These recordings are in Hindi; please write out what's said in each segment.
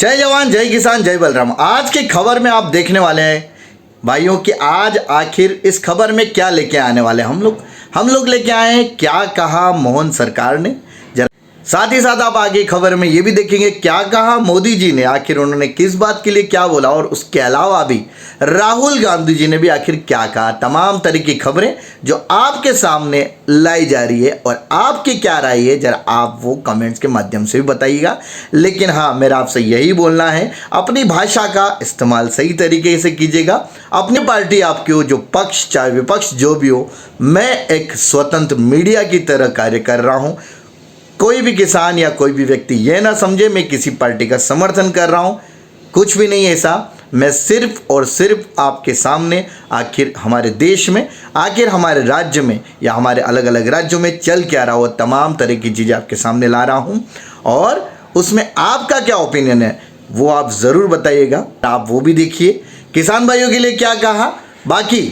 जय जवान जय किसान जय बलराम। आज की खबर में आप देखने वाले हैं भाइयों कि आज आखिर इस खबर में क्या लेके आने वाले हैं हम लोग लेके आए हैं क्या कहा मोहन सरकार ने। जरा साथ ही साथ आप आगे खबर में ये भी देखेंगे क्या कहा मोदी जी ने, आखिर उन्होंने किस बात के लिए क्या बोला, और उसके अलावा भी राहुल गांधी जी ने भी आखिर क्या कहा। तमाम तरह की खबरें जो आपके सामने लाई जा रही है और आपकी क्या राय है जरा आप वो कमेंट्स के माध्यम से भी बताइएगा। लेकिन हाँ, मेरा आपसे यही बोलना है, अपनी भाषा का इस्तेमाल सही तरीके से कीजिएगा। अपनी पार्टी आपकी हो, जो पक्ष चाहे विपक्ष जो भी हो, मैं एक स्वतंत्र मीडिया की तरह कार्य कर रहा हूँ। कोई भी किसान या कोई भी व्यक्ति यह ना समझे मैं किसी पार्टी का समर्थन कर रहा हूँ, कुछ भी नहीं ऐसा। मैं सिर्फ और सिर्फ आपके सामने आखिर हमारे देश में, आखिर हमारे राज्य में या हमारे अलग अलग राज्यों में चल क्या रहा हो, तमाम तरह की चीज़ें आपके सामने ला रहा हूँ और उसमें आपका क्या ओपिनियन है वो आप ज़रूर बताइएगा। आप वो भी देखिए किसान भाइयों के लिए क्या कहा। बाकी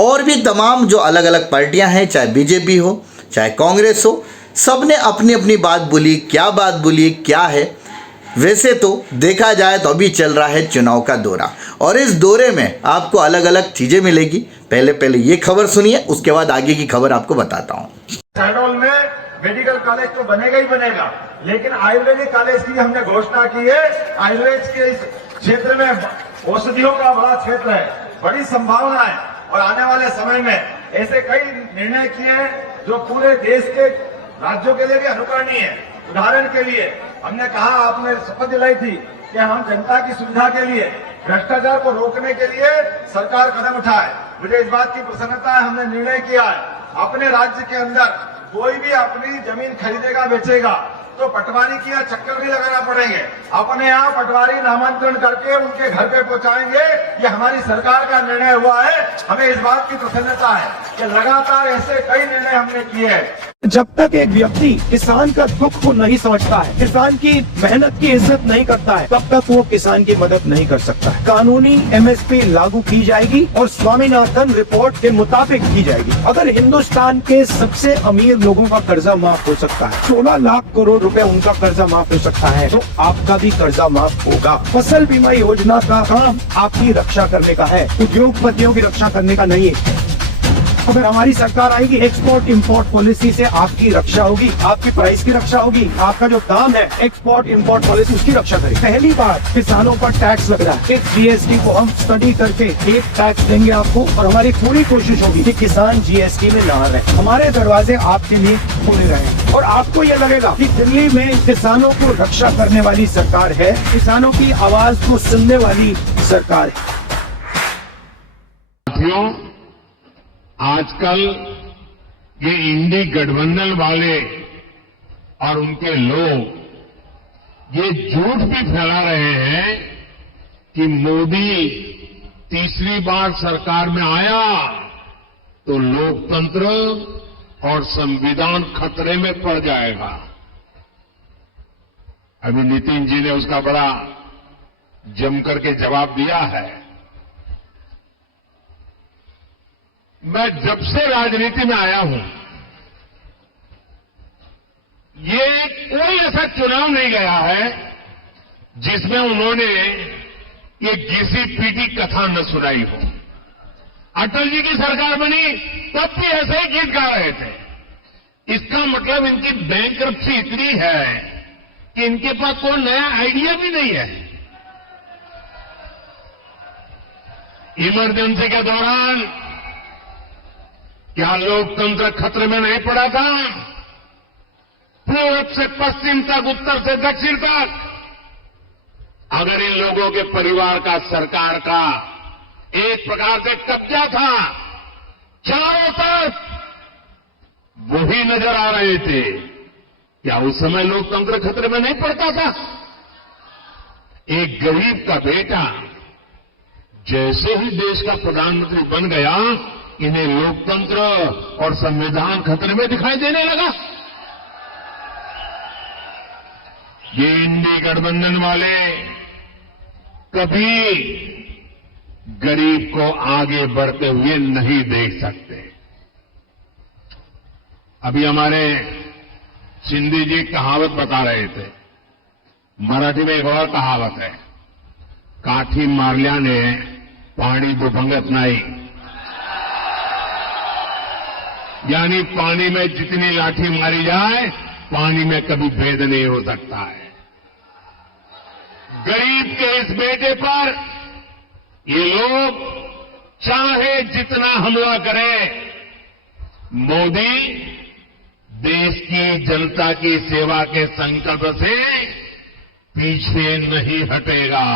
और भी तमाम जो अलग अलग पार्टियाँ हैं, चाहे बीजेपी हो चाहे कांग्रेस हो, सब ने अपनी अपनी बात बोली। क्या बात बोली क्या है, वैसे तो देखा जाए तो अभी चल रहा है चुनाव का दौरा और इस दौरे में आपको अलग अलग चीज़ें मिलेगी। पहले ये खबर सुनिए, उसके बाद आगे की खबर आपको बताता हूँ। शहडोल में मेडिकल कॉलेज तो बनेगा ही बनेगा, लेकिन आयुर्वेदिक कॉलेज की हमने घोषणा की है। आयुर्वेद के इस क्षेत्र में औषधियों का बड़ा क्षेत्र है, बड़ी संभावना है और आने वाले समय में ऐसे कई निर्णय किए हैं जो पूरे देश के राज्यों के लिए भी अनुकरणीय है। उदाहरण के लिए हमने कहा, आपने शपथ दिलाई थी कि हम जनता की सुविधा के लिए, भ्रष्टाचार को रोकने के लिए सरकार कदम उठाए। मुझे इस बात की प्रसन्नता है, हमने निर्णय किया है अपने राज्य के अंदर कोई भी अपनी जमीन खरीदेगा बेचेगा तो पटवारी की यहाँ चक्कर नहीं लगाना पड़ेंगे, अपने यहाँ पटवारी नामांकन करके उनके घर पे पहुंचाएंगे। ये हमारी सरकार का निर्णय हुआ है। हमें इस बात की प्रसन्नता है कि लगातार ऐसे कई निर्णय हमने किए हैं। जब तक एक व्यक्ति किसान का दुख को नहीं समझता है, किसान की मेहनत की इज्जत नहीं करता है, तब तक वो किसान की मदद नहीं कर सकता है। कानूनी एमएसपी लागू की जाएगी और स्वामीनाथन रिपोर्ट के मुताबिक की जाएगी। अगर हिंदुस्तान के सबसे अमीर लोगों का कर्जा माफ हो सकता है, 16 लाख करोड़ रुपए उनका कर्जा माफ हो सकता है, तो आपका भी कर्जा माफ होगा। फसल बीमा योजना का काम आपकी रक्षा करने का है, उद्योगपतियों की रक्षा करने का नहीं है। अगर हमारी सरकार आएगी, एक्सपोर्ट इंपोर्ट पॉलिसी से आपकी रक्षा होगी, आपकी प्राइस की रक्षा होगी, आपका जो दाम है एक्सपोर्ट इंपोर्ट पॉलिसी उसकी रक्षा करेगी। पहली बार किसानों पर टैक्स लग रहा है, एक जीएसटी को हम स्टडी करके एक टैक्स देंगे आपको और हमारी पूरी कोशिश होगी कि किसान जीएसटी में ना रहे। हमारे दरवाजे आपके लिए खुले रहे और आपको ये लगेगा कि दिल्ली में किसानों को रक्षा करने वाली सरकार है, किसानों की आवाज को सुनने वाली सरकार है। आजकल ये इंडी गठबंधन वाले और उनके लोग ये झूठ भी फैला रहे हैं कि मोदी तीसरी बार सरकार में आया तो लोकतंत्र और संविधान खतरे में पड़ जाएगा। अभी नितिन जी ने उसका बड़ा जमकर के जवाब दिया है। मैं जब से राजनीति में आया हूं, ये कोई ऐसा चुनाव नहीं गया है जिसमें उन्होंने ये घिसी पीटी कथा न सुनाई हो। अटल जी की सरकार बनी तब भी ऐसे ही गीत गा रहे थे। इसका मतलब इनकी बैंकरप्सी इतनी है कि इनके पास कोई नया आइडिया भी नहीं है। इमरजेंसी के दौरान क्या लोकतंत्र खतरे में नहीं पड़ा था? पूर्व से पश्चिम तक, उत्तर से दक्षिण तक, अगर इन लोगों के परिवार का, सरकार का एक प्रकार से कब्जा था, चारों तरफ वही नजर आ रहे थे, क्या उस समय लोकतंत्र खतरे में नहीं पड़ता था? एक गरीब का बेटा जैसे ही देश का प्रधानमंत्री बन गया, इन्हें लोकतंत्र और संविधान खतरे में दिखाई देने लगा। ये इंडी गठबंधन वाले कभी गरीब को आगे बढ़ते हुए नहीं देख सकते। अभी हमारे सिंधी जी कहावत बता रहे थे, मराठी में एक और कहावत है, काठी मारल्याने पाणी दुभंगत नाही। यानी पानी में जितनी लाठी मारी जाए, पानी में कभी भेद नहीं हो सकता है। गरीब के इस बेटे पर ये लोग चाहे जितना हमला करें, मोदी देश की जनता की सेवा के संकल्प से पीछे नहीं हटेगा।